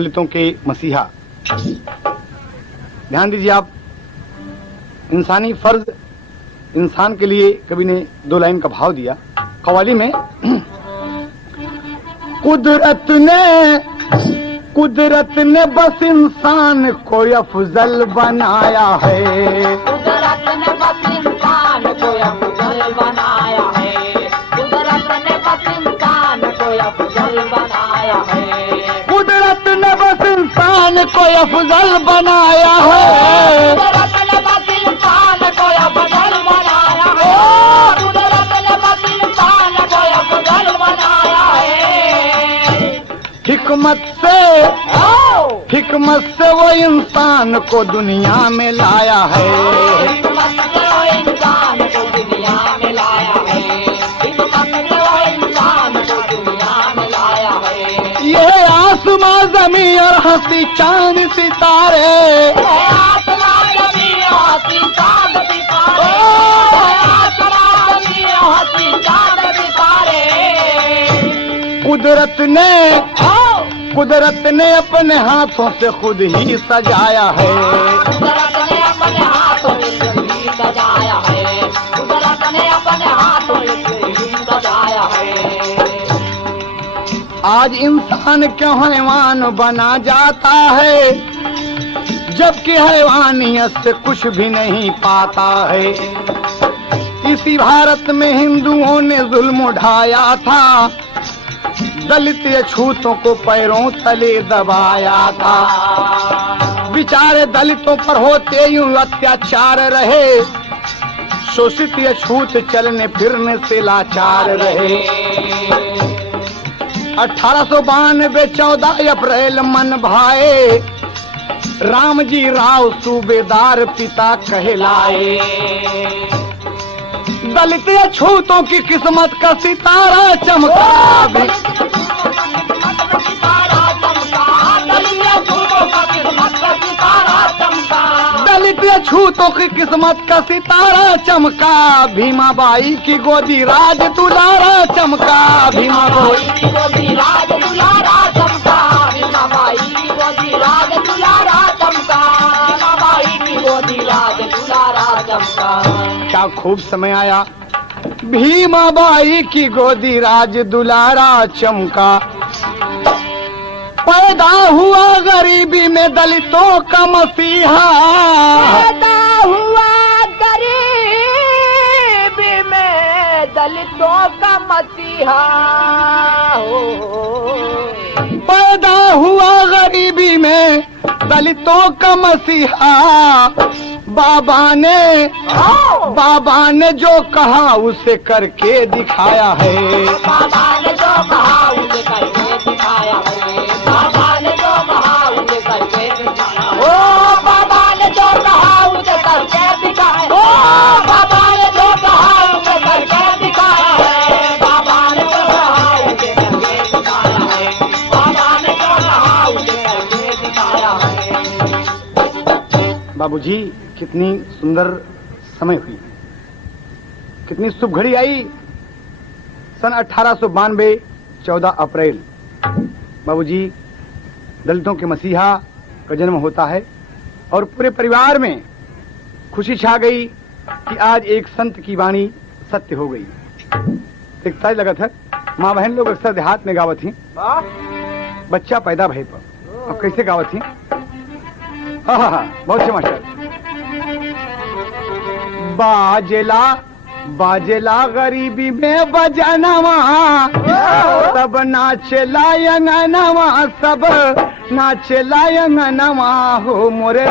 दलितों के मसीहा। ध्यान दीजिए आप, इंसानी फर्ज इंसान के लिए कवि ने 2 लाइन का भाव दिया कव्वाली में। कुदरत ने बस इंसान को अफजल बनाया है, कुदरत ने बस इंसान को अफजल बनाया है, कुदरत ने बस इंसान को अफजल बनाया है, कुदरत ने बस इंसान को अफजल बनाया है, कुदरत ने बस इंसान को अफजल बनाया है, कुदरत ने बस इंसान को अफजल बनाया है। हिकमत से वो इंसान को दुनिया में लाया है, हिकमत से वो इंसान को दुनिया में लाया है, हिकमत से वो इंसान को दुनिया में लाया है। ये आसमां ज़मीं और हंसी चांद सितारे, आसमां ज़मीं और हंसी चांद सितारे, आसमां ज़मीं और हंसी चांद सितारे। कुदरत ने अपने हाथों से खुद ही सजाया है, कुदरत ने अपने हाथों से खुद ही सजाया है, कुदरत ने अपने हाथों से खुद ही सजाया है। आज इंसान क्यों हैवान बना जाता है, जबकि हैवानियत से कुछ भी नहीं पाता है। इसी भारत में हिंदुओं ने जुल्म उठाया था, दलित अछूतों को पैरों तले दबाया था। बेचारे दलितों पर होते यूं अत्याचार रहे, शोषित अछूत चलने फिरने से लाचार रहे। 1892 14 अप्रैल मन भाए, रामजी राव सूबेदार पिता कहलाए। दलित अछूतों की किस्मत का सितारा चमका, दलित अछूतों की किस्मत का सितारा चमका, भीमाबाई की गोदी राज दुलारा चमका, भीमाबाई की गोदी राज दुलारा चमका, भीमाबाई की गोदी राज दुलारा चमका, भीमाबाई की गोदी राज दुलारा चमका। क्या खूब समय आया, भीमाबाई की गोदी राज दुलारा चमका। पैदा हुआ गरीबी में दलितों का मसीहा, पैदा हुआ गरीबी में दलितों का मसीहा हो, पैदा हुआ गरीबी में दलितों का मसीहा। बाबा ने जो कहा उसे करके दिखाया है, बाबा ने जो कहा उसे करके दिखाया है, बाबा ने जो कहा उसे करके दिखाया है, ओ बाबा ने जो कहा उसे करके दिखाया है, ओ बाबा ने जो कहा उसे करके दिखाया है, बाबा ने जो कहा उसे करके दिखाया है, बाबा ने जो कहा उसे करके दिखाया है। बाबूजी कितनी सुंदर समय हुई, कितनी शुभ घड़ी आई। सन 1892 14 अप्रैल बाबूजी दलितों के मसीहा का जन्म होता है और पूरे परिवार में खुशी छा गई कि आज एक संत की वाणी सत्य हो गई। एक ताज लगत है, माँ बहन लोग अक्सर देहात में गावत थी, बच्चा पैदा भय पर। अब कैसे गावत थी? हाँ, बहुत से मास्टर। बाजेला गरीबी में बजनवा, सब नाचेला यंगनवा, सब नाचेला यंगनवा। हो मोरे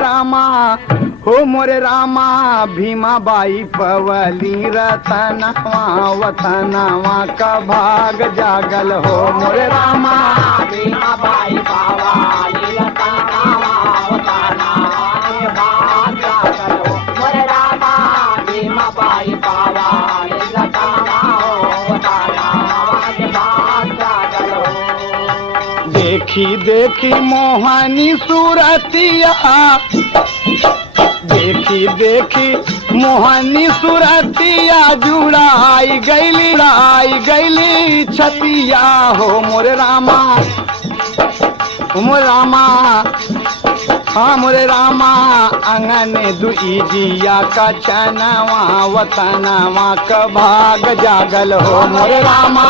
रामा भीमाबाई पवली रतनवा, वतनवा का भाग जागल। हो मोरे रामा भीमाबाई पवली रतनवा, वतनवा का भाग जागल। हो मोरे रामा भीमाबाई पवली रतनवा, वतनवा का भाग जागल। हो देखी मोहनी सूरतिया, देखी मोहनी सूरतिया, जुड़ाई गैली छतिया। हो मोरे रामा मोरे रामा हाँ मोरे रामा अंगन दुई जिया का चनवा वतनवा का भाग जागल हो मोरे रामा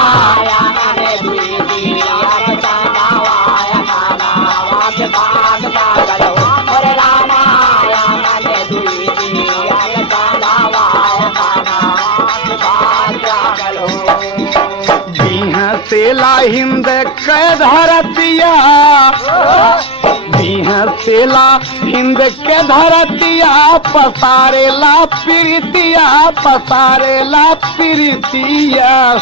सेला हिंद के धरतिया सेला हिंद के धरतिया पसारेला प्रीतिया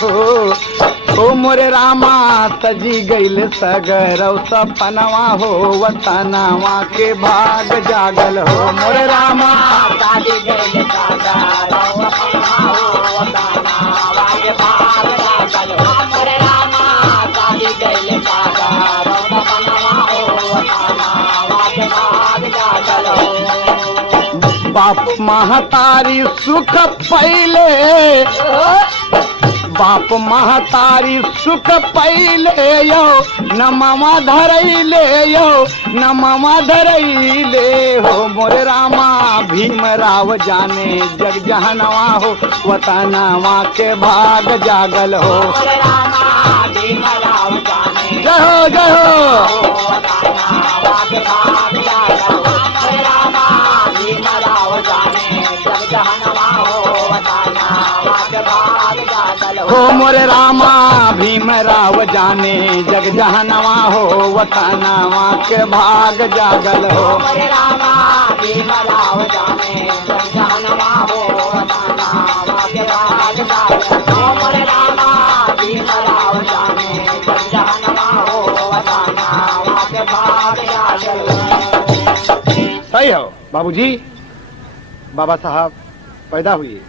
हो मोरे रामा सजी गईल सगरव सपनवा हो वतनवा के भाग जागल हो मोरे रामा सजी गईल सगरव सपनवा हो वतनवा के भाग जागल हो मोरे रामा सजी गईल सगरव सपनवा हो वतनवा के भाग जागल हो बाप महतारी सुख पहिले बाप महतारी सुख पहिले यो नमवा धरैले हो मोरे रामा भीमराव जाने जग जहनवा हो वतनवा के भाग जागल हो मोरे रामा भीमराव जाने जय हो वतनवा के भाग जागल हो मोरे रामा भीमराव जाने जग जहनवा हो वतनवा के भाग जागल हो मोरे रामा भीमराव जाने जग जहनवा हो वतनवा के भाग जागल हो मोरे रामा भीमराव जाने जग जहनवा हो वतनवा के भाग जागल हो मोरे रामा भीमराव जाने जग जहनवा हो वतनवा के भाग जागल हो। सही हो बाबूजी। बाबा साहब पैदा हुए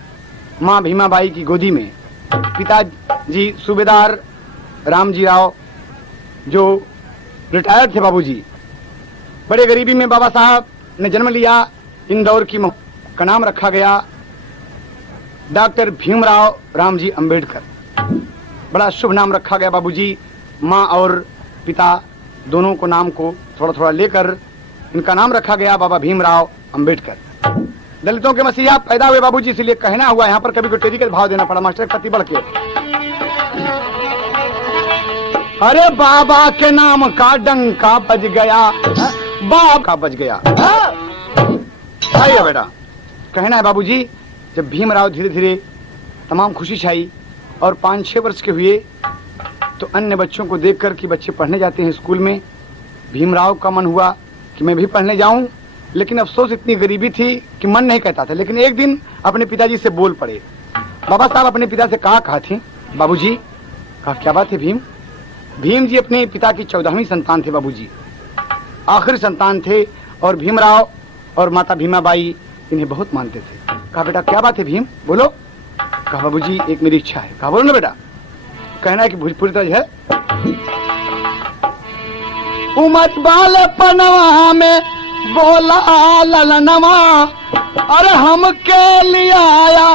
माँ भीमाबाई की गोदी में। पिताजी सूबेदार रामजी राव जो रिटायर्ड थे बाबूजी। बड़े गरीबी में बाबा साहब ने जन्म लिया। इंदौर की का नाम रखा गया डॉक्टर भीमराव रामजी अंबेडकर। बड़ा शुभ नाम रखा गया बाबूजी। माँ और पिता दोनों को नाम को थोड़ा थोड़ा लेकर इनका नाम रखा गया बाबा भीमराव अंबेडकर। दलितों के मसीहा पैदा हुए बाबूजी, इसलिए कहना हुआ यहाँ पर कभी को टेरिकल भाव देना पड़ा मास्टर पति बढ़ के। अरे बाबा के नाम का डंका बज गया, बाप का बज गया। आइए बेटा, कहना है बाबूजी जब भीमराव धीरे धीरे तमाम खुशी छाई और 5-6 वर्ष के हुए तो अन्य बच्चों को देखकर कि बच्चे पढ़ने जाते हैं स्कूल में, भीमराव का मन हुआ कि मैं भी पढ़ने जाऊं, लेकिन अफसोस इतनी गरीबी थी कि मन नहीं कहता था। लेकिन एक दिन अपने पिताजी से बोल पड़े। बाबा साहब अपने पिता से कहा थी बाबूजी, कहा क्या बात है भीम? भीम जी अपने पिता की 14वीं संतान थे बाबूजी, आखिरी संतान थे और भीमराव और माता भीमाबाई इन्हें बहुत मानते थे। कहा बेटा क्या बात है भीम, बोलो। कहा बाबूजी एक मेरी इच्छा है। कहा बोलो ना बेटा। कहना है कि भोजपुरी तर्ज है। उमर बाल पनवा में बोला ललनवा, अरे हम के लिए आया,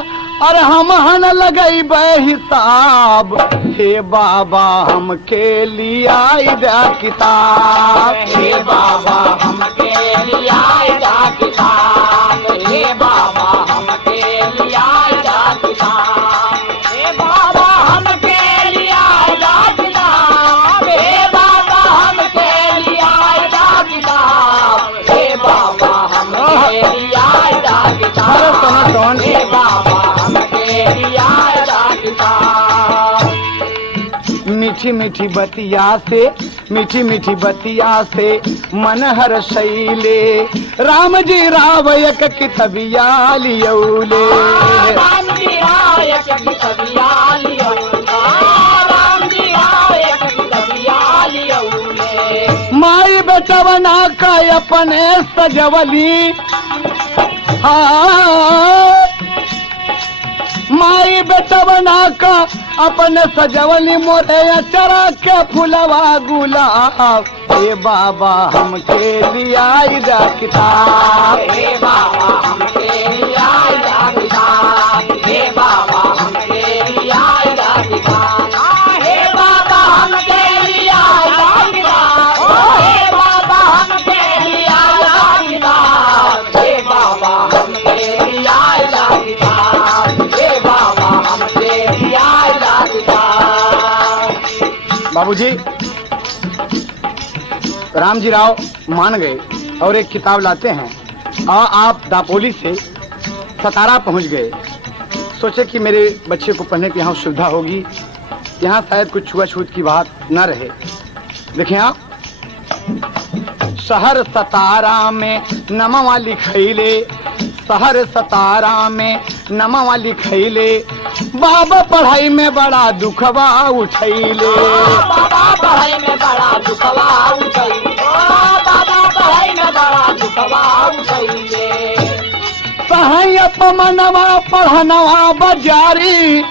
अरे हम हन लगई हिसाब, हे बाबा हम के लिए आई दा किताब, हे बाबा हम के लिए आई दा किताब, हे बाबा हम के लिए आई दा किताब, हे बाबा हम के लिए आई दा किताब, हे बाबा हम के लिए आई दा किताब, हे बाबा हम के लिए आई दा किताब, हे बाबा हम के लिए आई दा किताब। मीठी मीठी बतिया से, मीठी मीठी बतिया से मन हर शैले, राम जी राव एक कितबिया लियौले, राम जी राव एक कितबिया लियौले, राम जी राव एक कितबिया लियौले। माई बेटवना का अपने सजवली, हाँ माई बेटवना का अपने सजवली, मोरे अचरा के फुलवा गुलाब, हे बाबा हम के लिए आई दा किताब, हे बाबा हम के लिए आई दा किताब, हे बाबा हम के लिए आई दा किताब, हे बाबा हम के लिए आई दा किताब, हे बाबूजी, रामजी राव मान गए और एक किताब लाते हैं और आप दापोली से सतारा पहुंच गए। सोचे कि मेरे बच्चे को पढ़ने की यहाँ सुविधा होगी, यहाँ शायद कुछ छुआछूत की बात न रहे। देखें आप, शहर सतारा में नमवा लिखैले, शहर सतारा में नमवा लिखैले, बाबा पढ़ाई में बड़ा दुखवा उठैले। बाबा पढ़ाई में बड़ा दुखवा उठैले, बाबा पढ़ाई में बड़ा दुखवा उठैले। सहाय पमनवा पढ़नवा बजारी,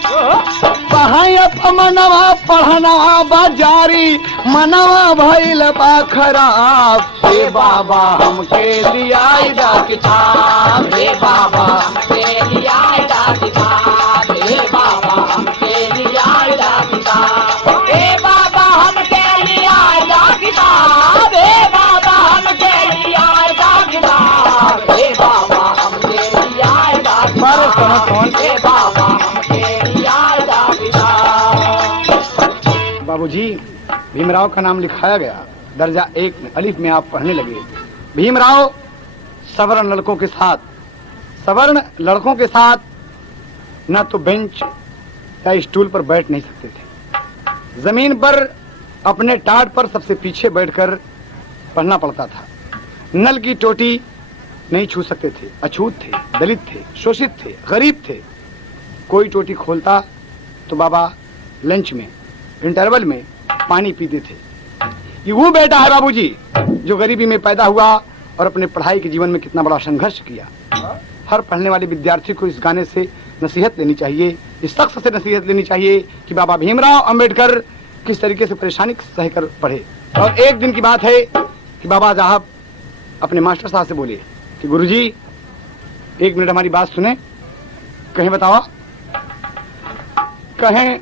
सहाय पमनवा पढ़नवा बजारी, मनवा भइल बा खराब। हे बाबा हमके लियाई दा किताब, हे बाबा हमके लियाई दा किताब, हे बाबा हमके लियाई दा किताब, हे बाबा हमके लियाई दा किताब, हे बाबा हमके लियाई दा किताब, हे बाबा हमके लियाई दा मारे सुनो कौन? किताब, हे बाबा हमके लियाई दा किताब। बाबूजी, भीमराव का नाम लिखाया गया, दर्जा 1 में अलिफ में आप पढ़ने लगे। भीमराव सवर्ण लड़कों के साथ, सवर्ण लड़कों के साथ न तो बेंच या स्टूल पर बैठ नहीं सकते थे, जमीन पर अपने टाट पर सबसे पीछे बैठकर पढ़ना पड़ता था। नल की टोटी नहीं छू सकते थे, अछूत थे, दलित थे, शोषित थे, गरीब थे। कोई टोटी खोलता तो बाबा लंच में, इंटरवल में पानी पीते थे। ये वो बेटा है बाबूजी जो गरीबी में पैदा हुआ और अपने पढ़ाई के जीवन में कितना बड़ा संघर्ष किया। हर पढ़ने वाले विद्यार्थी को इस गाने से नसीहत लेनी चाहिए, इस शख्स से नसीहत लेनी चाहिए कि बाबा भीमराव अंबेडकर किस तरीके से परेशानी सहकर पढ़े। और एक दिन की बात है कि बाबा साहब अपने मास्टर साहब से बोले कि गुरुजी 1 मिनट हमारी बात सुने। कहें बतावा? कहें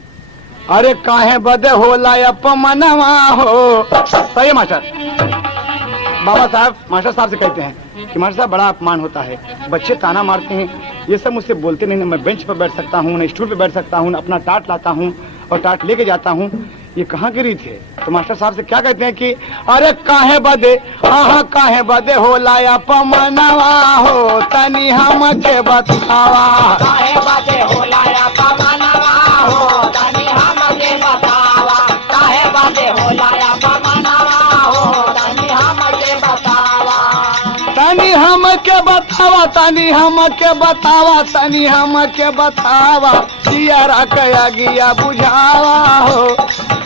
अरे काहे बदे होला अपमनवा हो। सही है मास्टर। बाबा साहब मास्टर साहब से कहते हैं कि मास्टर साहब बड़ा अपमान होता है, बच्चे ताना मारते हैं, ये सब मुझसे बोलते नहीं, मैं बेंच पर बैठ सकता हूँ, न स्टूल पर बैठ सकता हूँ, न अपना टाट लाता हूँ और टाट लेके जाता हूँ, ये कहाँ की रीत है? तो मास्टर साहब से क्या कहते हैं कि अरे काहे बदे, हाँ काहे बदे होला अपमनवा हो, तनी हमके बतावा। काहे बदे होला अपमनवा हो, तनी हमके बतावा, काहे बदे होला अपमनवा हो, तनी हमके बतावा, तनी हमके बतावा, तनी हमके बतावा, तनी हमके बतावा, जियारा कया गिया बुझावा हो,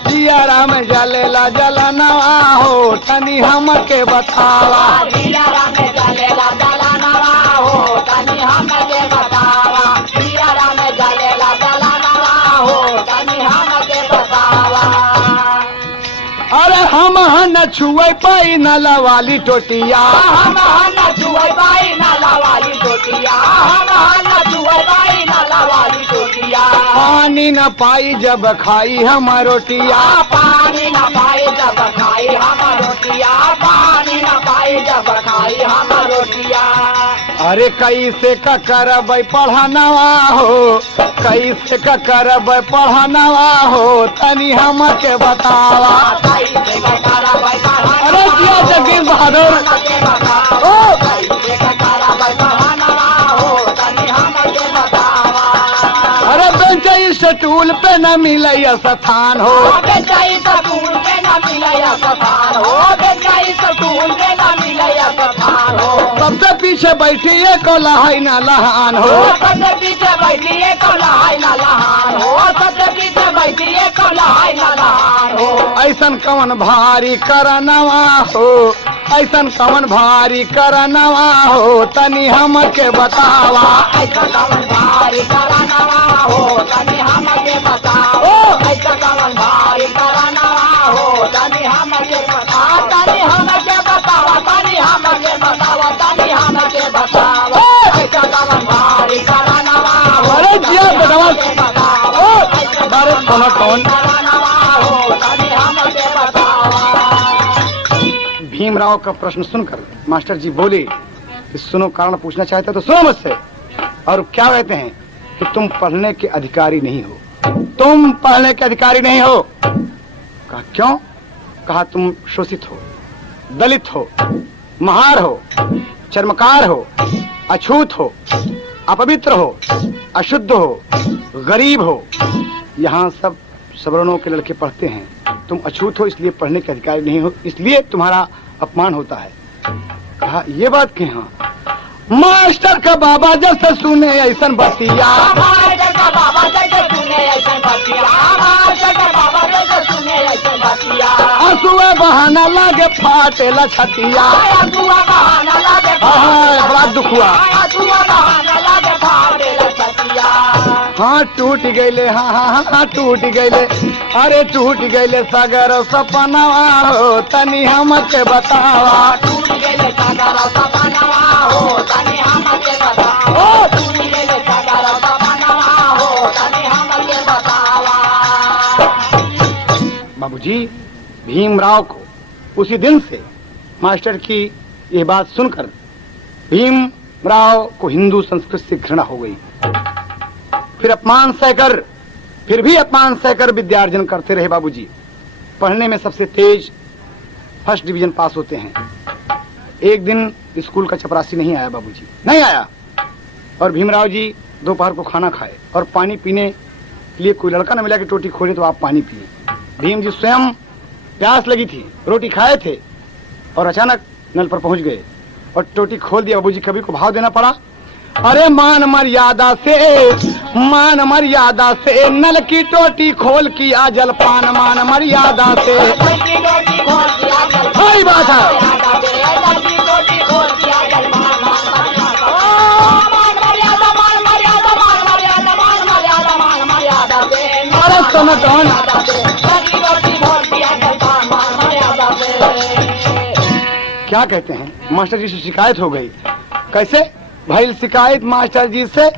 जियारा में जलेला जलनवा हो, तनी हमके बतावा। जियारा में जलेला जलनवा हो, तनी हमके बतावा, जियारा में जलेला जलनवा हो, तनी हमके बतावा। अरे हम न छुए पाई नला वाली टोटिया, हम न छुए पाई नला वाली टोटिया, हम न छुए पाई नला वाली टोटिया, पानी न पाई जब खाई हम रोटिया, पानी न पाई जब खाई हम रोटिया, पानी न पाई जब खाई हम रोटिया। अरे कैसे का करब पढ़नवा हो, कैसे का करब पढ़नवा हो, तनी हमके बतावा। अरे जिया जगदीश बहादुर, ओ अरे बेंच स्टूल पे न मिले स्थान हो, बेचाई स्टूल पे न मिले स्थान हो, बेचाई स्टूल पे न मिले स्थान हो, सबसे पीछे बैठी एक लहाई न लहान हो, सबसे पीछे बैठी एक लहाई न लहान हो, सबसे पीछे बैठी एक लहाई न लहान हो। ऐसन कवन भारी करनवा हो, ऐसन कवन भारी करनवा हो, तनी हमके बतावा। ऐसा कवन भारी करनवा हो, तनी हमके बताओ, ऐसा कवन भारी करनवा हो, तनी हमके बताओ, तनी हमके बताओ, तनी हमके बताओ, तनी हमके बताओ, ऐसा कवन भारी करनवा हो, अरे जिया बेटवा, बताओ, अरे कौन कौन? करनवा हो, तनी हमके बताओ। भीमराव का प्रश्न सुनकर मास्टर जी बोले कि सुनो, कारण पूछना चाहते तो सुनो मुझसे। और क्या कहते हैं कि तुम पढ़ने के अधिकारी नहीं हो, तुम पढ़ने के अधिकारी नहीं हो। कहा क्यों? कहा तुम शोषित हो, दलित हो, महार हो, चर्मकार हो, अछूत हो, अपवित्र हो, अशुद्ध हो, गरीब हो। यहाँ सब सवर्णों के लड़के पढ़ते हैं, तुम अछूत हो इसलिए पढ़ने के अधिकारी नहीं हो, इसलिए तुम्हारा अपमान होता है। कहा ये बात क्यों? मास्टर का बाबा जैसे सुने ऐसा बतिया, मास्टर का बाबा जैसे सुने ऐसा बतिया, मास्टर का बाबा जैसे सुने ऐसा बतिया, आंसुए बहाना लागे फाटे छतिया। आंसुआ बहाना लागे बड़ा दुख हुआ। आंसुआ बहाना लागे फाटे छतिया। हाँ टूट गईले, हाँ हाँ हाँ टूट गईले, अरे टूट गईले सागर सपनावा हो, तनी हमके बतावा। टूट गईले सागर सपनावा हो, तनी हमके बतावा। टूट गईले सागर सपनावा हो, तनी हमके बतावा। बाबूजी, भीमराव को उसी दिन से मास्टर की ये बात सुनकर भीमराव को हिंदू संस्कृति से घृणा हो गई। फिर भी अपमान सहकर विद्यार्जन करते रहे बाबूजी। पढ़ने में सबसे तेज फर्स्ट डिवीजन पास होते हैं। एक दिन स्कूल का चपरासी नहीं आया बाबूजी, नहीं आया, और भीमराव जी दोपहर को खाना खाए और पानी पीने के लिए कोई लड़का न मिला कि टोटी खोले तो आप पानी पिए। भीम जी स्वयं प्यास लगी थी, रोटी खाए थे और अचानक नल पर पहुंच गए और टोटी खोल दिया। बाबूजी कवि को भाव देना पड़ा, अरे मान मर्यादा से नल की टोटी खोल किया जलपान, मान मर्यादा से। सही बात है। अरे सनातन क्या कहते हैं, मास्टर जी से शिकायत हो गई। कैसे भाई शिकायत मास्टर जी से?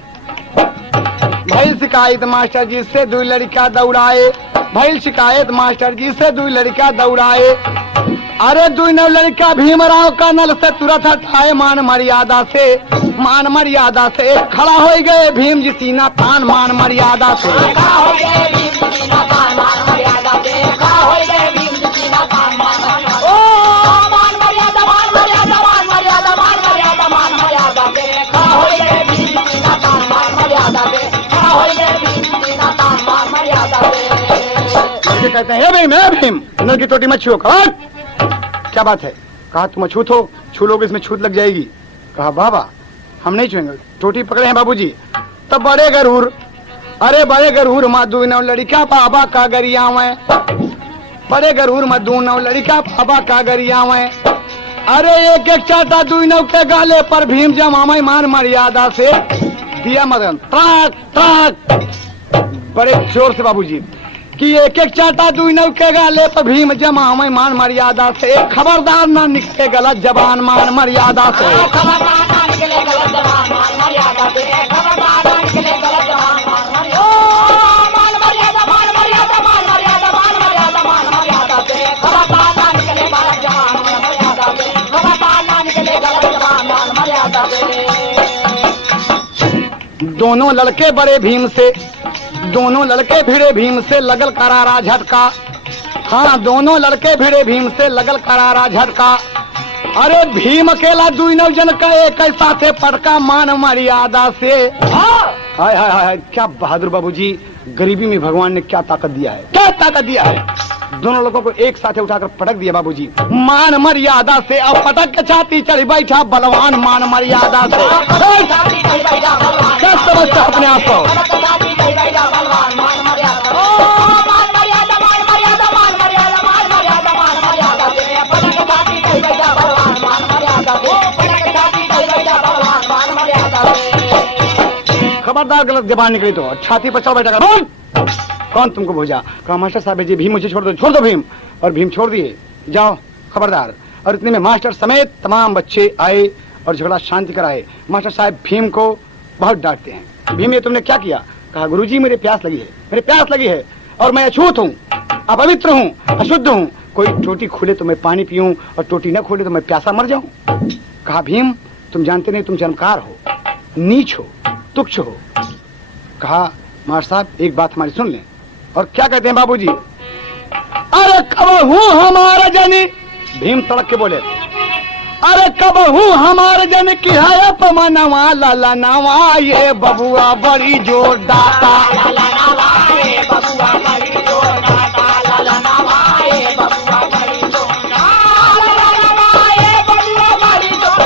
भाई शिकायत मास्टर जी से दो लड़का दौड़ाए, भाई शिकायत मास्टर जी से दो लड़का दौड़ाए। अरे दो लड़का भीमराव का नल से तुरंत हटाए, मान मर्यादा से खड़ा हो गए भीम जी सीना तान, मान मर्यादा से। कहते हैं भीम नल की टोटी मत छुओ। क्या बात है? कहा तुम अछूत हो, छू लोगे इसमें छूत लग जाएगी। कहा बाबा हम नहीं छुएंगे, टोटी पकड़े हैं बाबूजी। तब बड़े गरूर, अरे बड़े गरूर मधु नौ लड़का बाबा का गरिया में, बड़े गरूर मधु नौ लड़का बाबा का गरिया में। अरे एक एक चाटा दू नौ के गाले पर भीम जमामय, मान मर्यादा से दिया मदन ट्राक ट्राक बड़े जोर से बाबूजी कि एक एक चाटा दू नौ के गाले पर भीम जमामय, मान मर्यादा से। खबरदार ना निकले गलत जबान, मान मर्यादा से। दोनों लड़के बड़े भीम से, दोनों लड़के भिड़े भीम से लगल करारा झटका। हाँ दोनों लड़के भिड़े भीम से लगल करारा झटका। अरे भीम अकेला दू नौ जन का एक साथे पटका, मान मर्यादा से। हाय हाय हाय, क्या बहादुर बाबूजी, गरीबी में भगवान ने क्या ताकत दिया है, क्या ताकत दिया है। दोनों लोगों को एक साथे उठाकर पटक दिया बाबूजी, मान मर्यादा से। अब पटक के छाती चढ़ बैठा बलवान, मान मर्यादा से। क्या समझता अपने आप को? खबरदार गलत जबान निकली तो छाती पर चढ़ बैठा। कौन तुमको भेजा? कहा मास्टर साहब जी भीम मुझे छोड़ दो भीम। और भीम छोड़ दिए, जाओ खबरदार। और इतने में मास्टर समेत तमाम बच्चे आए और झगड़ा शांति कराए। मास्टर साहब भीम को बहुत डांटते हैं। भीम ये तुमने क्या किया? कहा गुरुजी मेरे प्यास लगी है और मैं अछूत हूँ, अपवित्र हूँ, अशुद्ध हूँ। कोई टोटी खोले तो मैं पानी पीऊं और टोटी न खोले तो मैं प्यासा मर जाऊं। कहा भीम तुम जानते नहीं, तुम चमत्कार हो, नीच हो, तुच्छ हो। कहा मास्टर साहब एक बात हमारी सुन लें। और क्या कहते हैं बाबूजी? अरे कब हूँ हमारा जनी, भीम तड़क के बोले, अरे कब हूँ हमारा जन की है पमनवा लाला नवा, ये बबुआ बड़ी जोर दाता। लाला नवा ये बबुआ बड़ी जोर दाता, लाला नवा ये बबुआ बड़ी जोर दाता, लाला नवा ये बबुआ बड़ी जोर,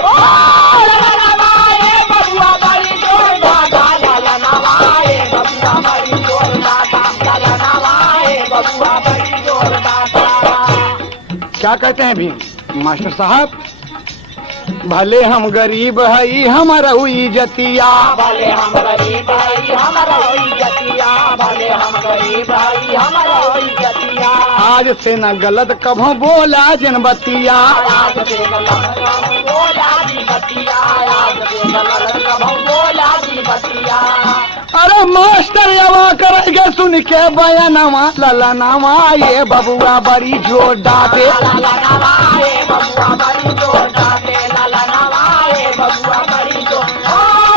लाला नवा ये बबुआ बड़ी जोर दाता, लाला नवा ये बबुआ बड़ी जोर दाता, लाला नवा ये बबुआ बड़ी जोर दाता। क्या कहते हैं भीम? मास्टर साहब, भले हम गरीब हई हमारा हुई जतिया, भले हम गरीब हई हमारा होई जतिया, भले हम गरीब हई हमारा होई जतिया, आज से न गलत कभो बोला जनबतिया। आज से गलत कभो बोला जी बतिया, आज से गलत कभो बोला जी बतिया। अरे मास्टर यवा करेंगे सुन के बयानवा लाला नामा, ये बबुआ बड़ी जोर डाटे। लाला नवा ये बबुआ बड़ी जोर डाटे, लाला नवा ये बबुआ बड़ी जोर,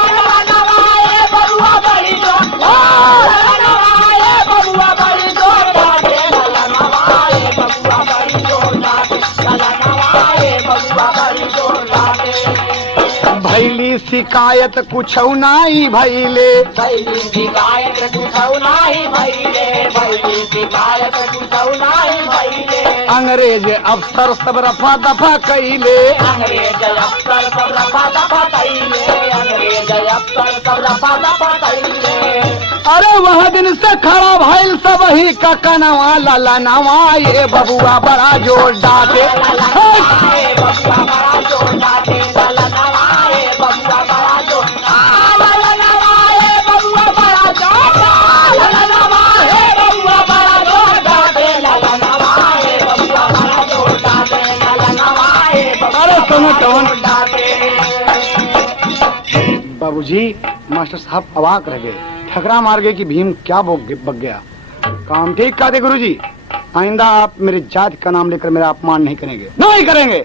लाला नवा ये बबुआ बड़ी जोर, लाला नवा ये बबुआ बड़ी जोर डाटे, लाला नवा ये बबुआ बड़ी जोर डाटे, लाला नवा ये बबुआ बड़ी जोर डाटे। भैली शिकायत कुछ नाई भैले, भैली शिकायत कुछौ नाही भैले, भैली शिकायत कुछौ नाही भैले, अंग्रेज अफसर सब रफा दफा कैले। अंग्रेज अफसर सब रफा दफा कैले, अंग्रेज अफसर सब रफा दफा कैले। अरे वह दिन से खड़ा भैल सब ही का कनवा लाला नवा, ये बबुआ बड़ा जोर डाटे। लाला नवा ये बबुआ बड़ा जोर डाटे, लाला नवा ये बबुआ बड़ा जोर, लाला नवा ये बबुआ बड़ा जोर, लाला नवा ये बबुआ बड़ा जोर डाटे, लाला नवा ये बबुआ बड़ा जोर डाटे, लाला नवा ये बबुआ अरे सुनो बड़ा कौन? जोर डाटे। बाबूजी, मास्टर साहब अवाक रह गए, ठकरा मार गए कि भीम क्या बक गया। काम ठीक कहते गुरुजी, आइंदा आप मेरे जाति का नाम लेकर मेरा अपमान नहीं करेंगे। नहीं करेंगे।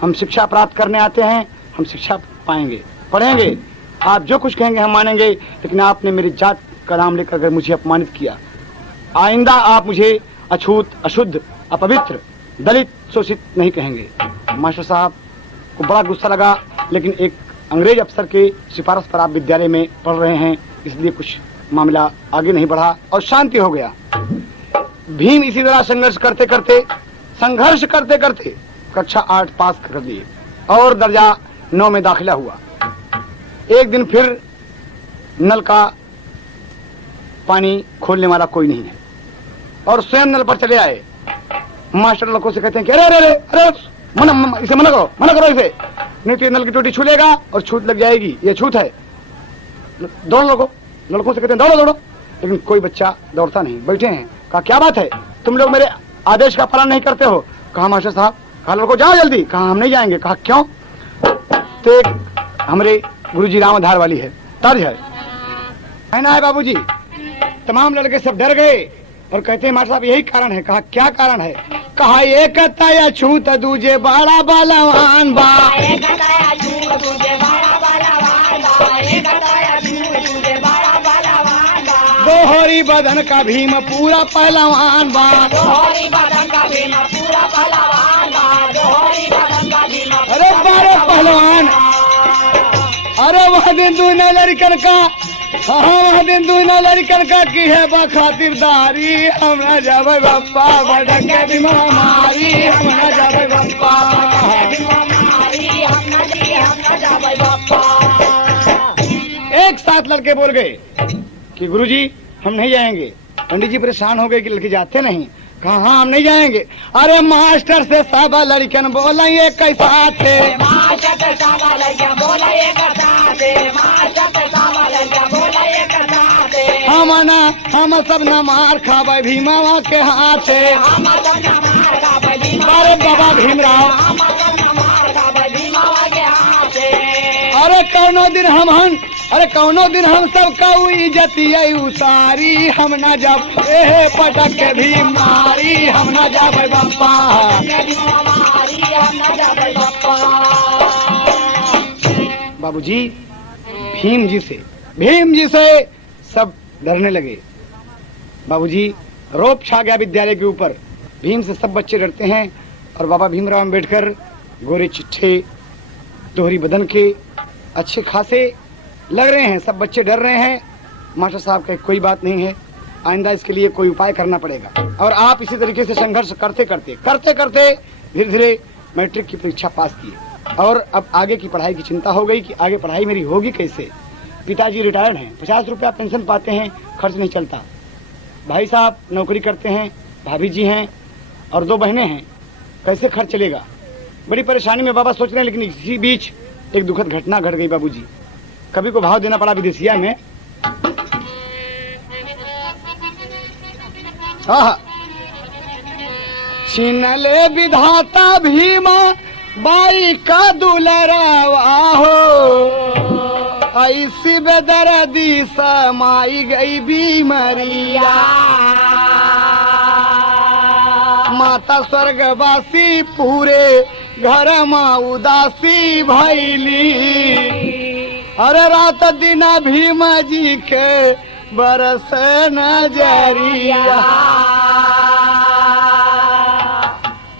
हम शिक्षा प्राप्त करने आते हैं, हम शिक्षा पाएंगे, पढ़ेंगे। आप जो कुछ कहेंगे हम मानेंगे, लेकिन आपने मेरी जात का नाम लेकर अगर मुझे अपमानित किया, आइंदा आप मुझे अछूत, अशुद्ध, अपवित्र, दलित, शोषित नहीं कहेंगे। मास्टर साहब को बड़ा गुस्सा लगा, लेकिन एक अंग्रेज अफसर के सिफारिश पर आप विद्यालय में पढ़ रहे हैं, इसलिए कुछ मामला आगे नहीं बढ़ा और शांति हो गया। भीम इसी तरह संघर्ष करते करते कक्षा 8 पास कर लिए और दर्जा 9 में दाखिला हुआ। एक दिन फिर नल का पानी खोलने वाला कोई नहीं है और स्वयं नल पर चले आए। मास्टर लड़कों से कहते हैं कि अरे अरे अरे इसे मना करो इसे, नहीं तो ये नल की टोटी छू लेगा और छूत लग जाएगी, ये छूत है। दौड़ो लड़कों से कहते हैं दौड़ो, लेकिन कोई बच्चा दौड़ता नहीं, बैठे हैं। कहा क्या बात है, तुम लोग मेरे आदेश का पालन नहीं करते हो? कहा मास्टर साहब, कहा लड़को जाओ जल्दी। कहा हम नहीं जाएंगे। कहा क्यों? तो एक हमारे गुरुजी रामधार वाली है, तर्ज है, कहना है बाबूजी। तमाम लड़के सब डर गए और कहते हैं मास्टर साहब यही कारण है। कहा क्या कारण है? कहा एक तया छूत दूजे बड़ा बलवान बा, एक तया छूत दूजे बड़ा बलवान बा, एक तया छूत दूजे बड़ा बलवान बा, दोहरी बदन का भीम पूरा पहलवान बा, दोहरी बदन का भीम पूरा पहलवान बा, दोहरी बदन का भीम अरे बारे पहलवान। अरे वह दिन दूना लड़कन का, हाँ वह दिन दूना लड़कन का की है बखातिरदारी, हम न जावे बप्पा बड़क के बीमारी, हम न जावे बप्पा। एक साथ लड़के बोल गए कि गुरुजी हम नहीं जाएंगे। पंडित जी परेशान हो गए कि लड़के जाते नहीं। कहा हाँ हम नहीं जाएंगे। अरे मास्टर से सब लड़कन बोला ये कैसा थे, मास्टर से सब लड़कियां बोला ये कैसा थे, मास्टर से सब लड़कियां बोला ये कैसा थे, हम सब न मार खावे भीमावा के हाथे, हम सब न मार खावे भीमावा अरे बाबा भीमराव, हम सब न मार खावे भीमावा के हाथे। अरे कौनो दिन हम सब का इज्जतिया उतारी, हम न जब एहे पटक के भी मारी, हम न जावे बप्पा। बाबूजी भीम जी से सब डरने लगे। बाबूजी रोप छा गया विद्यालय के ऊपर। भीम से सब बच्चे डरते हैं और बाबा भीमराव अम्बेडकर गोरे चिट्ठे दोहरी बदन के अच्छे खासे लग रहे हैं। सब बच्चे डर रहे हैं। मास्टर साहब का कोई बात नहीं है, आइंदा इसके लिए कोई उपाय करना पड़ेगा। और आप इसी तरीके से संघर्ष करते करते धीरे धीरे मैट्रिक की परीक्षा पास किए और अब आगे की पढ़ाई की चिंता हो गई कि आगे पढ़ाई मेरी होगी कैसे। पिताजी रिटायर्ड हैं, 50 रुपया पेंशन पाते हैं, खर्च नहीं चलता। भाई साहब नौकरी करते हैं, भाभी जी हैं और 2 बहनें हैं, कैसे खर्च चलेगा। बड़ी परेशानी में बाबा सोच रहे हैं। लेकिन इसी बीच एक दुखद घटना घट गई बाबूजी। कभी को भाव देना पड़ा विदेशिया में। छीन ले विधाता भीमा बाई का दुलरावा हो, ऐसी बेदर्दी समाई गई बीमारिया। माता स्वर्गवासी पूरे घर माँ उदासी भैली, अरे रात दिन भीम जी के बरस नजरिया।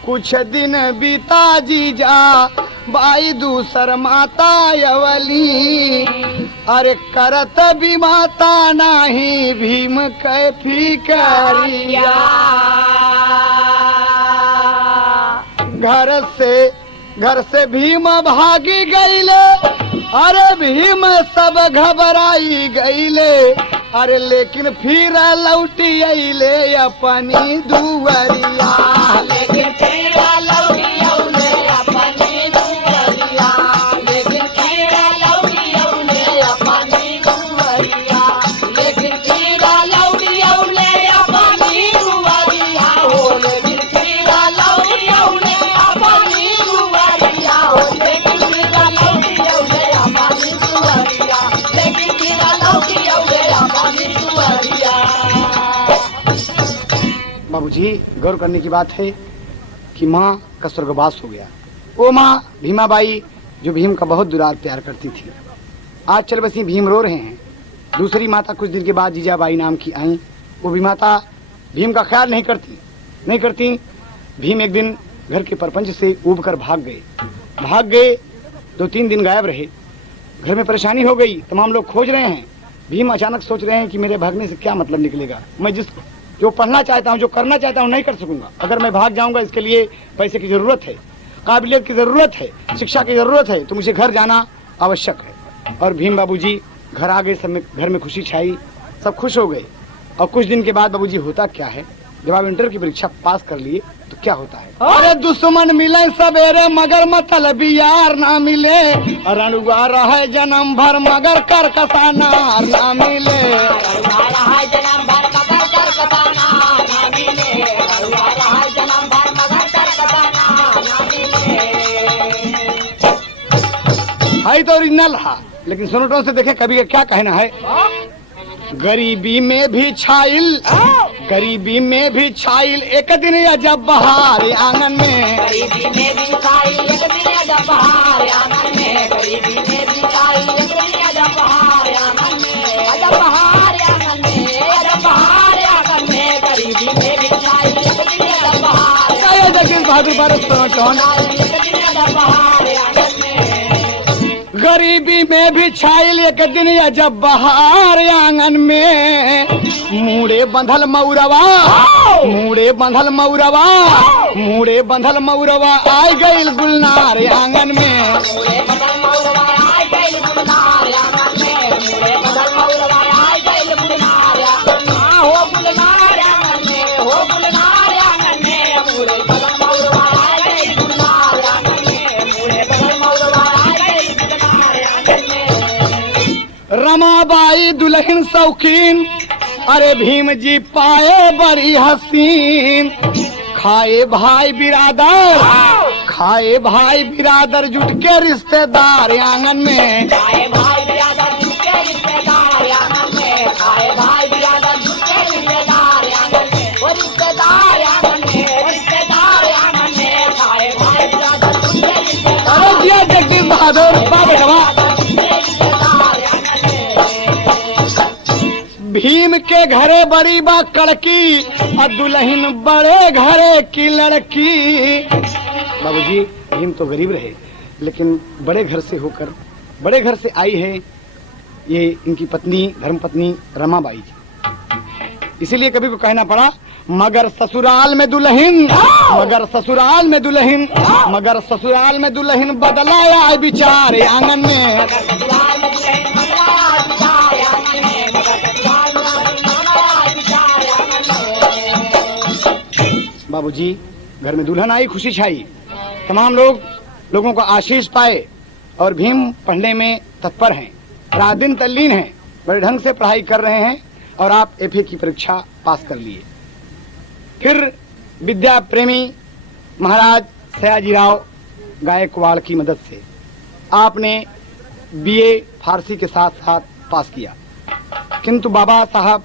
कुछ दिन बीता जीजा बाई दूसर माता यवली, अरे करत भी माता नाही भीम कैफी करिया। घर से भीम भागी गईले, अरे भीम सब घबराई गईले, अरे लेकिन फिर लौटी अइले अपनी दुवरिया। लेकिन फिर लौटी अइले अपनी दुवरिया, लेकिन फिर लौटी अइले अपनी दुवरिया, लेकिन फिर लौटी अइले अपनी दुवरिया हो, लेकिन फिर लौटी अइले अपनी दुवरिया हो, लेकिन फिर लौटी अइले अपनी दुवरिया, लेकिन फिर लौटी अइले अपनी दुवरिया। बाबूजी गौर करने की बात है कि माँ का स्वर्गवास हो गया। वो माँ भीमाबाई जो भीम का बहुत दुलार प्यार करती थी, आज चल बसी भीम रो रहे हैं। दूसरी माता कुछ दिन के बाद जीजाबाई नाम की आई। वो भी माता भीम का ख्याल नहीं करती। भीम एक दिन घर के परपंच से उब कर भाग गए। 2-3 दिन गायब रहे। घर में परेशानी हो गई, तमाम लोग खोज रहे हैं। भीम अचानक सोच रहे हैं कि मेरे भागने से क्या मतलब निकलेगा। मैं जो पढ़ना चाहता हूँ, जो करना चाहता हूँ, नहीं कर सकूंगा। अगर मैं भाग जाऊंगा, इसके लिए पैसे की जरूरत है, काबिलियत की जरूरत है, शिक्षा की जरूरत है, तो मुझे घर जाना आवश्यक है। और भीम बाबूजी घर आ गए। सब में घर में खुशी छाई, सब खुश हो गए। और कुछ दिन के बाद बाबूजी होता क्या है, जब आप इंटर की परीक्षा पास कर लिए तो क्या होता है। अरे दुश्मन मिले सवेरे मगर मतलब यार ना मिले, रणुआ रहे जन्म भर मगर कर कसानार ना मिले। है तो ओरिजिनल है, लेकिन सुनोटों से देखें कभी का क्या कहना है। गरीबी में भी छाइल एक दिन जब बहार आंगन में, गरीबी में भी छाइल एक दिन जब बहार आंगन में, गरीबी में भी छाइल एक दिन जब बहार आंगन में, जब बहार आंगन में, जब बहार आंगन में, गरीबी में भी छाइल एक दिन जब बहार। जय जगदीश बहादुर भारत सुनोटों। गरीबी में भी छाइल एक दिन या जब बहार आंगन में, मूड़े बंधल मऊरवा आय गईल गुलनार आंगन में। रमाबाई दुल्हन शौकीन, अरे भीम जी पाए बड़ी हसीन। खाए भाई बिरादर जुट के रिश्तेदार आंगन में, खाए भाई बिरादर जुट के रिश्तेदार आंगन में, खाए भाई बिरादर जुट के रिश्तेदार आंगन में, वो रिश्तेदार आंगन में, रिश्तेदार आंगन में, खाए भाई बिरादर जुट के रिश्तेदार। अरे जिया जगदीश बहादुर बाबा भीम भीम के घरे बड़ी बा कड़की और दुल्हन बड़े घरे की लड़की। बाबूजी भीम तो गरीब रहे लेकिन बड़े घर से होकर बड़े घर से आई है ये इनकी पत्नी धर्मपत्नी रमाबाई जी। इसीलिए कभी को कहना पड़ा मगर ससुराल में दुल्हन, मगर ससुराल में दुल्हन, मगर ससुराल में दुल्हन बदलाया विचार आंगन में। बाबूजी घर में दुल्हन आई, खुशी छाई, तमाम लोगों का आशीष पाए और भीम पढ़ने में तत्पर हैं, रात दिन तल्लीन हैं, बड़े ढंग से पढ़ाई कर रहे हैं और आप एफए की परीक्षा पास कर लिए। फिर विद्या प्रेमी महाराज सयाजीराव गायकवाड़ की मदद से आपने बीए फारसी के साथ साथ पास किया, किंतु बाबा साहब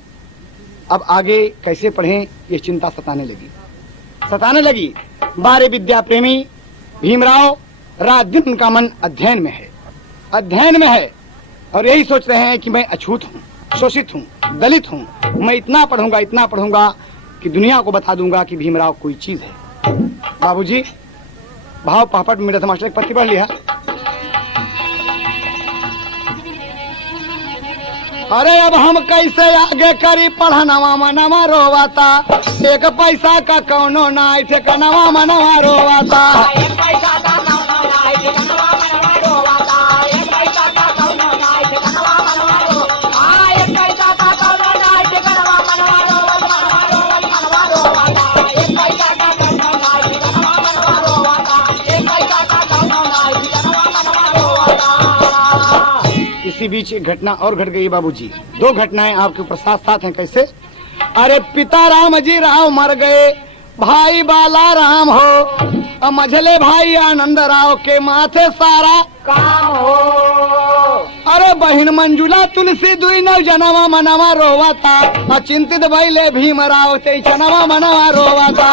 अब आगे कैसे पढ़ें ये चिंता सताने लगी। बारे विद्या प्रेमी भीमराव रात दिन उनका मन अध्ययन में है और यही सोच रहे हैं कि मैं अछूत हूँ, शोषित हूँ, दलित हूँ, मैं इतना पढ़ूंगा कि दुनिया को बता दूंगा कि भीमराव कोई चीज है। बाबूजी भाव पापड़ मेरा मास्टर एक पत्ती पढ़ लिया। अरे अब हम कैसे आगे करी पढ़नवा मनवा रोवाता, एक पैसा का कौनो ना ठिकानवा मनवा रोवाता। इसी बीच एक घटना और घट गई बाबूजी, दो घटनाएं आपके ऊपर साथ साथ हैं। कैसे? अरे पिता राम जी राव मर गए, भाई बाला राम हो, और मझले भाई आनंद राव के माथे सारा काम हो। अरे बहन मंजुला तुलसी दुई नव जनवा मनवा रोवाता, और चिंतित भइले भीमराव ते जनवा मनवा रोवाता।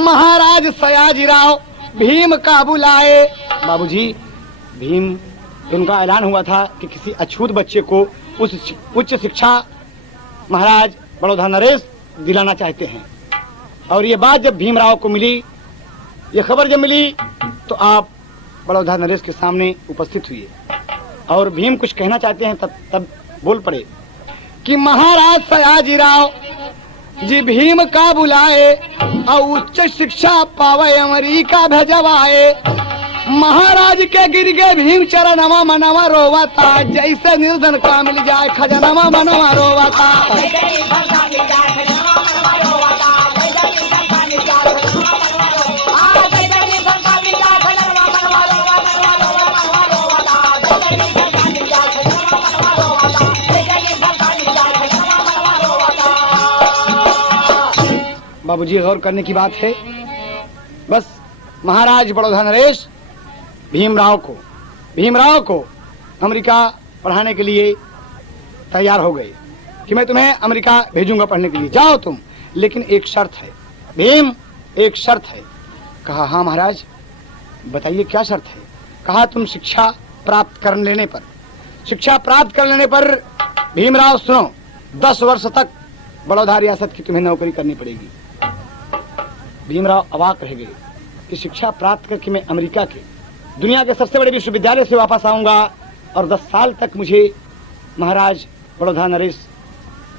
महाराज सयाजीराव भीम का बुलाए। बाबूजी भीम उनका ऐलान हुआ था कि किसी अछूत बच्चे को उच्च शिक्षा महाराज बड़ौदा नरेश दिलाना चाहते हैं। और ये बात जब भीमराव को मिली, ये खबर जब मिली तो आप बड़ौदा नरेश के सामने उपस्थित हुए और भीम कुछ कहना चाहते हैं। तब बोल पड़े कि महाराज सयाजीराव जी भीम का बुलाए और उच्च शिक्षा पावे अमेरिका भेजवाए। महाराज के गिर गए भीम चरणवा मनवा रोवाता, जैसे निर्धन का मिल जाए खजनवा मनवा रोवाता। बाबूजी गौर करने की बात है। बस महाराज बड़ौदा नरेश भीमराव को अमेरिका पढ़ाने के लिए तैयार हो गए कि मैं तुम्हें अमेरिका भेजूंगा पढ़ने के लिए, जाओ तुम, लेकिन एक शर्त है। भीम एक शर्त है। कहा हाँ महाराज बताइए क्या शर्त है। कहा तुम शिक्षा प्राप्त कर लेने पर भीमराव सुनो 10 वर्ष तक बड़ौदा रियासत की तुम्हें नौकरी करनी पड़ेगी। भीमराव अवाक रह गए कि शिक्षा प्राप्त करके मैं अमेरिका के दुनिया के सबसे बड़े विश्वविद्यालय से वापस आऊंगा और 10 साल तक मुझे महाराज बड़ौदा नरेश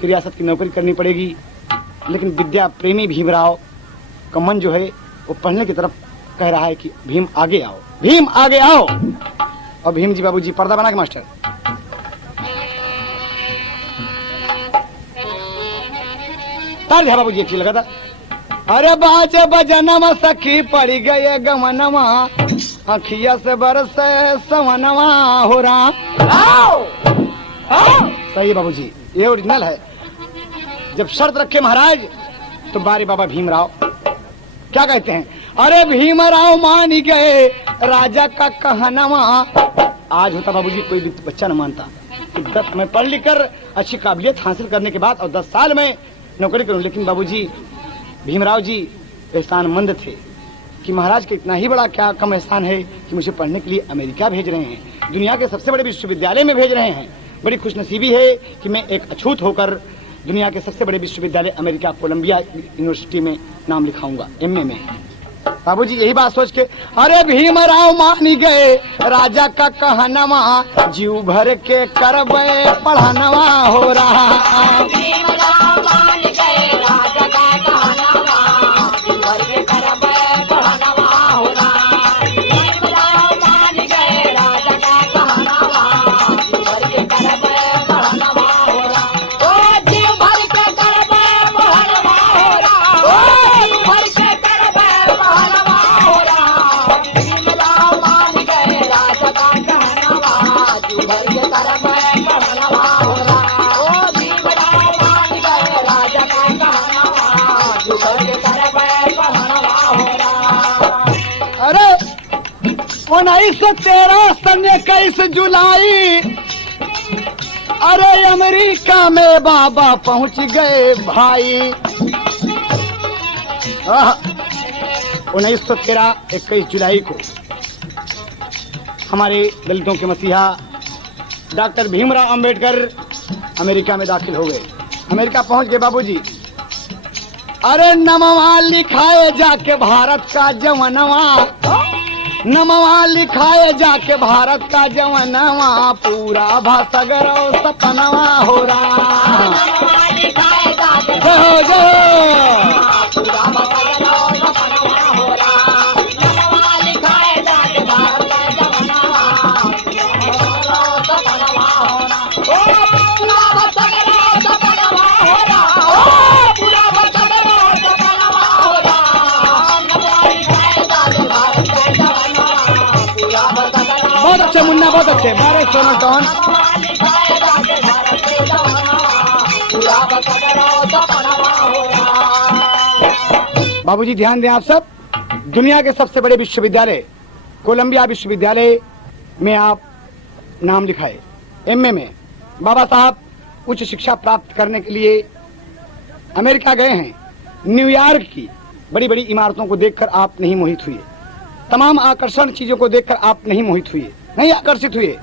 की रियासत की नौकरी करनी पड़ेगी। लेकिन विद्या प्रेमी भीमराव का मन जो है वो पढ़ने की तरफ कह रहा है कि भीम आगे आओ, भीम आगे आओ। और भीम जी बाबूजी पर्दा बना के मास्टर तार है बाबूजी ठीक लगा था। अरे बाजे बजनवा सखी पड़ी गए गमनवा, अखिया से बरसे सवनवा हो रहा। सही है बाबूजी, ये ओरिजिनल है। जब शर्त रखे महाराज तो बारे बाबा भीमराव क्या कहते हैं। अरे भीमराव मान गए राजा का कहनवा। आज होता बाबूजी कोई भी बच्चा न मानता, कि 10 मैं पढ़ लिख कर अच्छी काबिलियत हासिल करने के बाद और 10 साल में नौकरी करूं। लेकिन बाबूजी, भीमराव जी एहसानमंद थे कि महाराज के इतना ही बड़ा क्या कम एहसान है कि मुझे पढ़ने के लिए अमेरिका भेज रहे हैं, दुनिया के सबसे बड़े विश्वविद्यालय में भेज रहे हैं। बड़ी खुशनसीबी है कि मैं एक अछूत होकर दुनिया के सबसे बड़े विश्वविद्यालय अमेरिका कोलंबिया यूनिवर्सिटी में नाम लिखाऊंगा, एमए में। बाबूजी यही बात सोच के अरे भीमराव मान गए राजा का कहनवा, जीव भर के करबे पढ़ानवा हो रहा। भीमराव मान गए राजा का कहनवा, जीव भर के करबे पढ़ानवा हो रहा। भीमराव मान गए राजा का कहनवा, जीव भर के करबे पढ़ानवा हो रहा। ओ जीव भर के करबे पढ़ानवा हो रहा। ओ जीव भर के करबे पढ़ानवा हो रहा। भीमराव मान गए राजा का कहनवा, जीव भर के करबे पढ़ानवा हो रहा। ओ भीमराव मान गए राजा का कहनवा, जीव भर के करबे पढ़ानवा हो रहा। अरे 1913 सन 21 जुलाई, अरे अमेरिका में बाबा पहुंच गए भाई। 1913 21 जुलाई को हमारे दलितों के मसीहा डॉक्टर भीमराव अंबेडकर अमेरिका में दाखिल हो गए। अमेरिका पहुंच गए बाबूजी। अरे नमवा लिखाए जाके भारत का जवनवा, नमवा लिखाए जाके भारत का जवनवा, पूरा भाषागरो सपनवा हो रहा। नमवा लिखाए जाके जय हो जय हो। पूरा भाषागरो सपनवा हो रहा। नमवा लिखाए जाके भारत का जवनवा, पूरा सपनवा हो रहा। ओ पूरा भाषागरो सपनवा हो रहा। ओ पूरा भाषागरो सपनवा हो रहा। नमवा लिखाए जाके भारत का जवनवा, पूरा भाषागरो बहुत अच्छे मुन्ना, बहुत अच्छे। 12 सोना टन। नमवा लिखाए जाके भारत के जवनवा, पूरा भाषागरो सपनवा हो रहा। बाबूजी ध्यान दें आप सब, दुनिया के सबसे बड़े विश्वविद्यालय कोलंबिया विश्वविद्यालय में आप नाम लिखाए, एमए में। बाबा साहब उच्च शिक्षा प्राप्त करने के लिए अमेरिका गए हैं। न्यूयॉर्क की बड़ी बड़ी इमारतों को देखकर आप नहीं मोहित हुए, तमाम आकर्षण चीजों को देखकर आप नहीं मोहित हुए, नहीं आकर्षित हुए।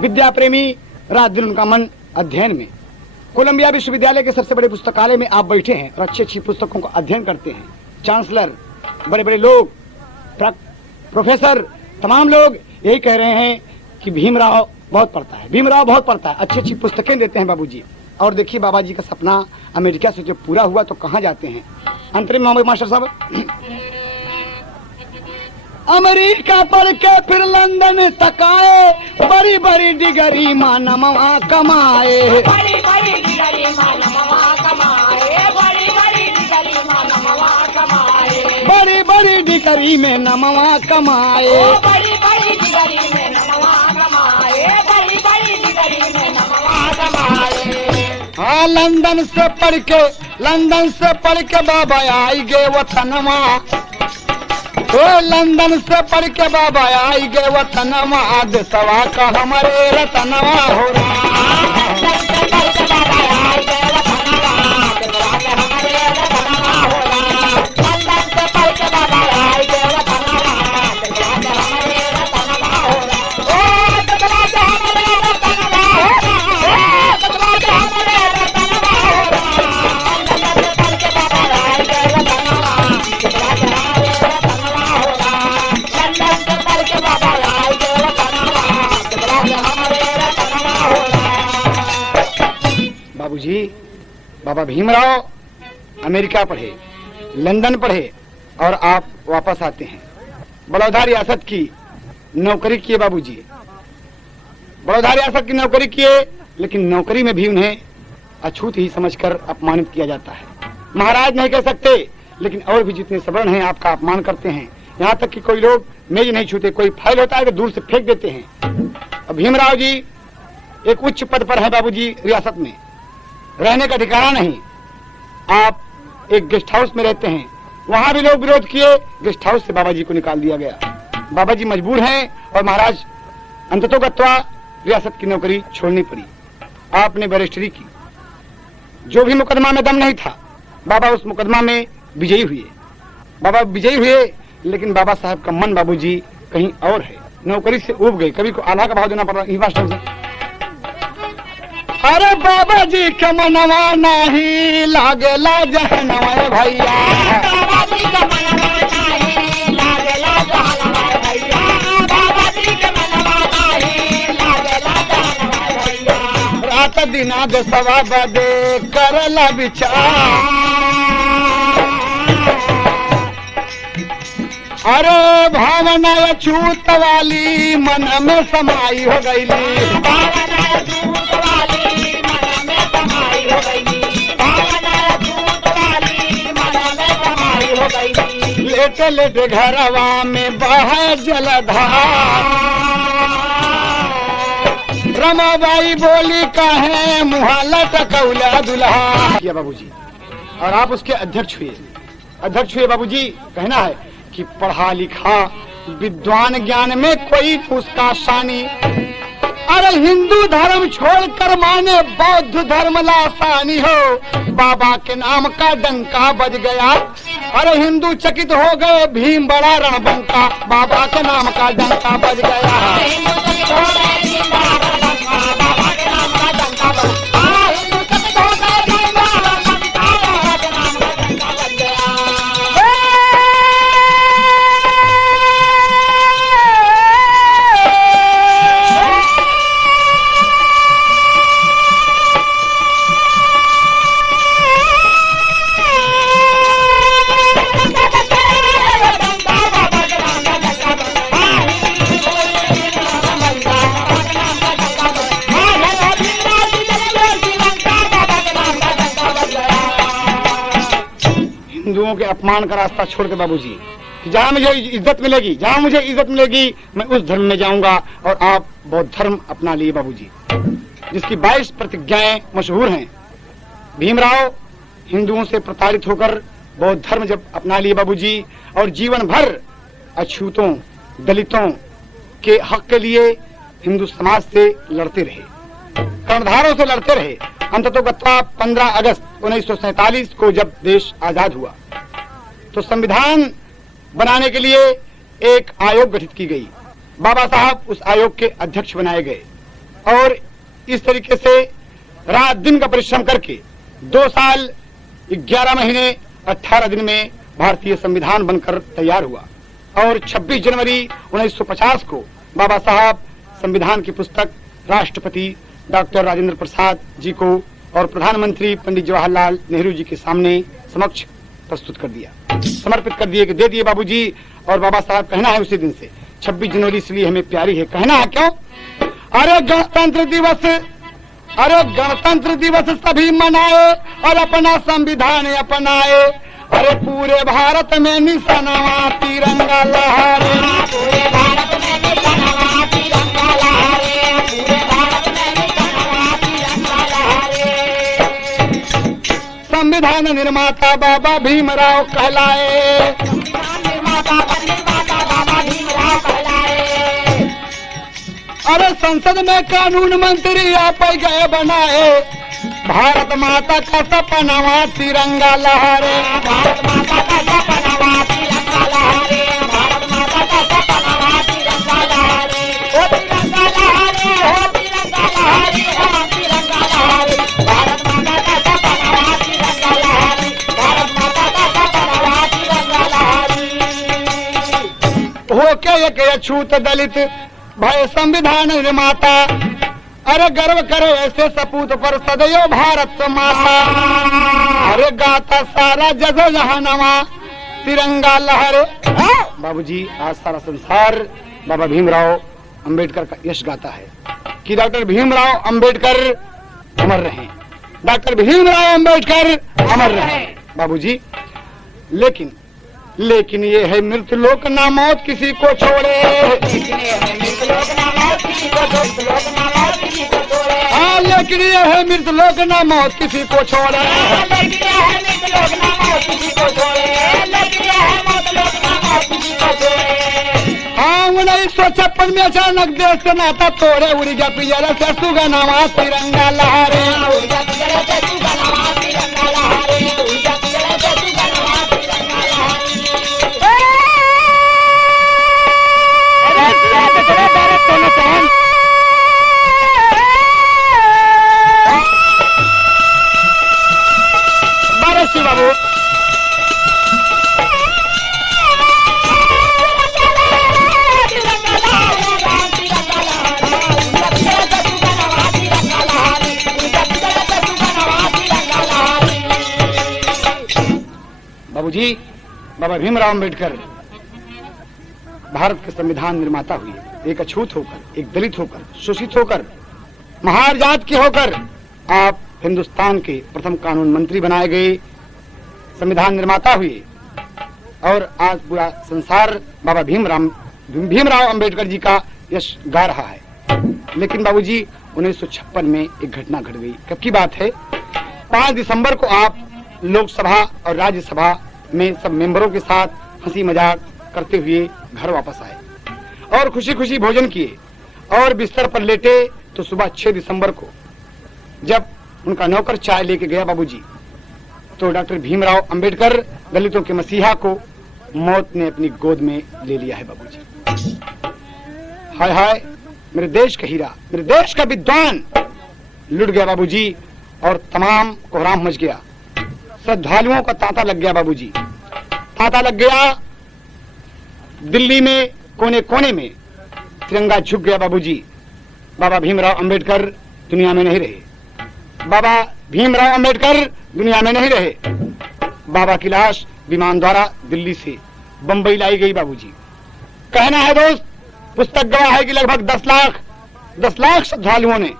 विद्या प्रेमी, रात दिन उनका मन अध्ययन में। कोलंबिया विश्वविद्यालय के सबसे बड़े पुस्तकालय में आप बैठे हैं और अच्छी अच्छी पुस्तकों का अध्ययन करते हैं। चांसलर, बड़े बड़े लोग, प्रोफेसर, तमाम लोग यही कह रहे हैं कि भीमराव बहुत पढ़ता है, भीमराव बहुत पढ़ता है, अच्छी अच्छी पुस्तकें देते हैं बाबूजी। और देखिए बाबा जी का सपना अमेरिका से जब पूरा हुआ तो कहाँ जाते हैं। अंतरिम मोहम्मद मास्टर साहब, अमेरिका पढ़ के फिर लंदन तक आए, बड़ी बड़ी डिग्री मानवा कमाए। बड़ी बड़ी डिग्री मानवा कमाए, बड़ी बड़ी डिग्री मानवा कमाए। बड़ी बड़ी डिग्री में नमवा कमाए। ओ बड़ी बड़ी डिग्री में नमवा कमाए, बड़ी बड़ी डिग्री में नमवा कमाए। हाँ लंदन से पढ़ के बाबा आई गए वतनवा। ओ लंदन से पढ़ के बाबा आई गए वतनवा, देशवा का हमारे रतनवा हो बाबूजी। बाबा भीमराव अमेरिका पढ़े, लंदन पढ़े और आप वापस आते हैं। बड़ौदा रियासत की नौकरी किए बाबूजी, बड़ौदा रियासत की नौकरी किए, लेकिन नौकरी में भी उन्हें अछूत ही समझकर अपमानित किया जाता है। महाराज नहीं कह सकते, लेकिन और भी जितने सवर्ण हैं आपका अपमान करते हैं। यहाँ तक कि कोई लोग मेज नहीं छूते, कोई फाइल होता है तो दूर से फेंक देते हैं। अब भीमराव जी एक उच्च पद पर है बाबूजी, रियासत में रहने का ठिकाना नहीं। आप एक गेस्ट हाउस में रहते हैं, वहां भी लोग विरोध किए, गेस्ट हाउस से बाबा जी को निकाल दिया गया। बाबा जी मजबूर हैं और महाराज अंततोगत्वा रियासत की नौकरी छोड़नी पड़ी। आपने बैरिस्टरी की। जो भी मुकदमा में दम नहीं था, बाबा उस मुकदमा में विजयी हुए। बाबा विजयी हुए, लेकिन बाबा साहब का मन बाबूजी कहीं और है। नौकरी से उब गए, कभी को आधा का भाव देना पड़ रहा है। मास्टर से अरे बाबा जी के मनवा नहीं लागेला जहनवा भैया, बाबा जी के मनवा नहीं लागेला जहनवा भैया, बाबा जी के मनवा नहीं लागेला जहनवा भैया। रात दिना दसवा बदे करला विचार, अरे भावना अछूत वाली मन में समाई हो गई, भावना अछूत वाली मन में समाई हो गई, भावना अछूत वाली मन में समाई हो गई। लेटे लेटे घरवा में बहे जलधार, रमाबाई बोली कहे मुहा लटकौला दुल्हा किया बाबूजी। और आप उसके अध्यक्ष हुए। अध्यक्ष हुए बाबूजी। कहना है कि पढ़ा लिखा विद्वान ज्ञान में कोई उसका शानी, अरे हिंदू धर्म छोड़कर माने बौद्ध धर्म लासानी हो। बाबा के नाम का डंका बज गया, अरे हिंदू चकित हो गए, भीम बड़ा रणबंका। बाबा के नाम का डंका बज गया। हिंदुओं के अपमान का रास्ता छोड़ के बाबूजी, जहाँ मुझे इज्जत मिलेगी, जहाँ मुझे इज्जत मिलेगी, मैं उस धर्म में जाऊंगा। और आप बौद्ध धर्म अपना लिए बाबूजी, जिसकी 22 प्रतिज्ञाएं मशहूर हैं। भीमराव हिंदुओं से प्रताड़ित होकर बौद्ध धर्म जब अपना लिए बाबूजी, और जीवन भर अछूतों दलितों के हक के लिए हिंदू समाज से लड़ते रहे, कर्णधारों से लड़ते रहे। अंततोगत्वा 15 अगस्त 1947 को जब देश आजाद हुआ, तो संविधान बनाने के लिए एक आयोग गठित की गई। बाबा साहब उस आयोग के अध्यक्ष बनाए गए, और इस तरीके से रात दिन का परिश्रम करके 2 साल 11 महीने 18 दिन में भारतीय संविधान बनकर तैयार हुआ। और 26 जनवरी 1950 को बाबा साहब संविधान की पुस्तक राष्ट्रपति डॉक्टर राजेंद्र प्रसाद जी को और प्रधानमंत्री पंडित जवाहरलाल नेहरू जी के सामने समक्ष प्रस्तुत कर दिया, समर्पित कर दिए कि दे दिए बाबूजी। और बाबा साहब कहना है उसी दिन से 26 जनवरी इसलिए हमें प्यारी है। कहना है क्यों? अरे गणतंत्र दिवस, अरे गणतंत्र दिवस सभी मनाए और अपना संविधान अपनाए। अरे पूरे भारत में निशानवा तिरंगा लहरे, पूरे भारत में निशानवा तिरंगा लहरे, पूरे भारत में निशानवा तिरंगा लहरे। संविधान निर्माता बाबा भीमराव कहलाए, संविधान निर्माता बाबा भीमराव कहलाए। अरे संसद में कानून मंत्री आप गए बनाए। भारत माता का सपनावा तिरंगा लहरे, भारत माता का सपनावा तिरंगा लहरे, भारत माता का सपनावा तिरंगा लहरे। ओ तिरंगा लहरे, ओ तिरंगा लहरे, ओ तिरंगा लहरे। भारत माता का सपनावा तिरंगा लहरे, भारत माता का सपनावा तिरंगा लहरे। होके एक अछूत दलित भय संविधान निर्माता। अरे गर्व करे ऐसे सपूत पर सदैव भारत माता। अरे गाता सारा जग जहानवा तिरंगा लहरे। बाबूजी आज सारा संसार बाबा भीमराव अंबेडकर का यश गाता है कि डॉक्टर भीमराव अंबेडकर अमर रहे, डॉक्टर भीमराव अंबेडकर अमर रहे बाबूजी। लेकिन ये है मृत्यु लोक ना मौत किसी को छोड़े, हाँ लेकिन ये है मृत्यु लोक ना मौत किसी को छोड़े। हाँ 1956 में अचानक देश से नाता तोड़े, उड़ी जा पिजरा से सुगनावा तिरंगा लहरे। बाबू बाबूजी, बाबा भीमराव अंबेडकर भारत के संविधान निर्माता हुए, एक अछूत होकर, एक दलित होकर, शोषित होकर, महार जात के होकर आप हिंदुस्तान के प्रथम कानून मंत्री बनाए गए, संविधान निर्माता हुए और आज पूरा संसार बाबा भीमराव अंबेडकर जी का यश गा रहा है। लेकिन बाबूजी 1956 में एक घटना घट गई। कब की बात है? 5 दिसंबर को आप लोकसभा और राज्यसभा में सब मेंबरों के साथ हंसी मजाक करते हुए घर वापस आए और खुशी खुशी भोजन किए और बिस्तर पर लेटे तो सुबह 6 दिसंबर को जब उनका नौकर चाय लेके गया बाबूजी, तो डॉक्टर भीमराव अंबेडकर, दलितों के मसीहा को मौत ने अपनी गोद में ले लिया है बाबूजी। हाय हाय, मेरे देश का हीरा, मेरे देश का विद्वान लुट गया बाबूजी और तमाम कोहराम मच गया। श्रद्धालुओं का तांता लग गया बाबूजी, तांता लग गया। दिल्ली में कोने कोने में तिरंगा झुक गया बाबूजी। बाबा भीमराव अंबेडकर दुनिया में नहीं रहे, बाबा भीमराव अंबेडकर दुनिया में नहीं रहे। बाबा की लाश विमान द्वारा दिल्ली से बंबई लाई गई बाबूजी। कहना है दोस्त, पुस्तक गवाह है कि लगभग 10 लाख श्रद्धालुओं ने,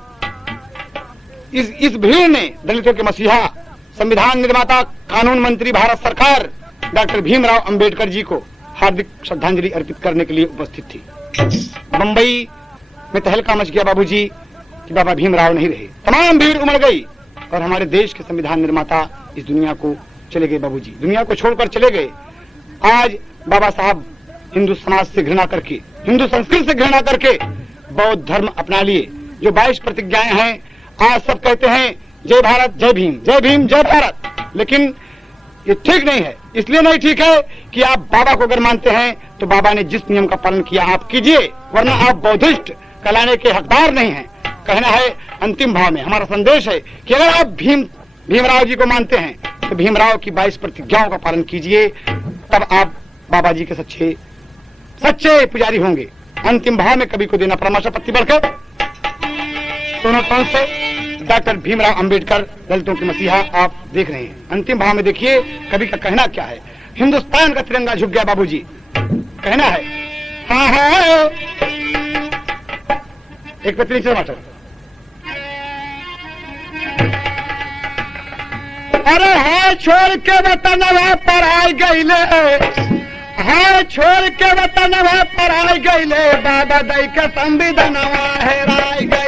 इस भीड़ ने दलितों के मसीहा, संविधान निर्माता, कानून मंत्री भारत सरकार डॉक्टर भीमराव अंबेडकर जी को हार्दिक श्रद्धांजलि अर्पित करने के लिए उपस्थित थी। बंबई में तहलका मच गया बाबूजी कि बाबा भीमराव नहीं रहे। तमाम भीड़ उमड़ गई और हमारे देश के संविधान निर्माता इस दुनिया को चले गए बाबूजी, दुनिया को छोड़कर चले गए। आज बाबा साहब हिंदू समाज से घृणा करके, हिंदू संस्कृति से घृणा करके बौद्ध धर्म अपना लिए। जो 22 प्रतिज्ञाएं हैं, आज सब कहते हैं जय भारत, जय भीम, जय भीम, जय भारत। लेकिन ये ठीक नहीं है। इसलिए नहीं ठीक है कि आप बाबा को अगर मानते हैं तो बाबा ने जिस नियम का पालन किया आप कीजिए, वरना आप बौद्धिस्ट कहलाने के हकदार नहीं हैं। कहना है अंतिम भाव में हमारा संदेश है कि अगर आप भीमराव जी को मानते हैं तो भीमराव की 22 प्रतिज्ञाओं का पालन कीजिए, तब आप बाबा जी के सच्चे पुजारी होंगे। अंतिम भाव में कवि को देना परामर्श पत्ती बढ़कर दोनों कौन से डॉक्टर भीमराव अंबेडकर, दलितों के मसीहा, आप देख रहे हैं। अंतिम भाव में देखिए कवि का कहना क्या है। हिंदुस्तान का तिरंगा झुक गया बाबूजी, कहना है हाँ हाँ। एक पत्नी टमाटर, अरे हाँ छोड़ के वतनवा पर आई गईले, हाँ छोड़ के वतनवा पर आई गईले, बाबा दई के संविधानवा हेराई गई।